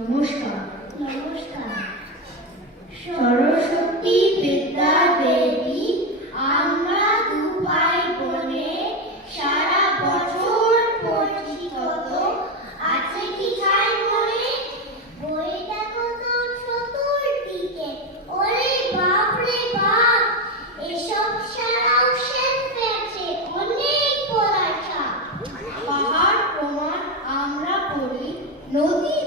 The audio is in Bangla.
নমস্কার। নমস্কার। সরস্বতী বিদ্যা দেবী, আমরা দু ভাই বোনে সারা বছর পড়ছি কত, আছে কি ছাই মনে? বই দেখো তো চতুর্দিকে, ওরে বাপ রে বাপ, এসব ছাড়াও শেলফে আছে অনেক পড়ার ছাপ। পাহাড় প্রমাণ আমরা পড়ি, নদী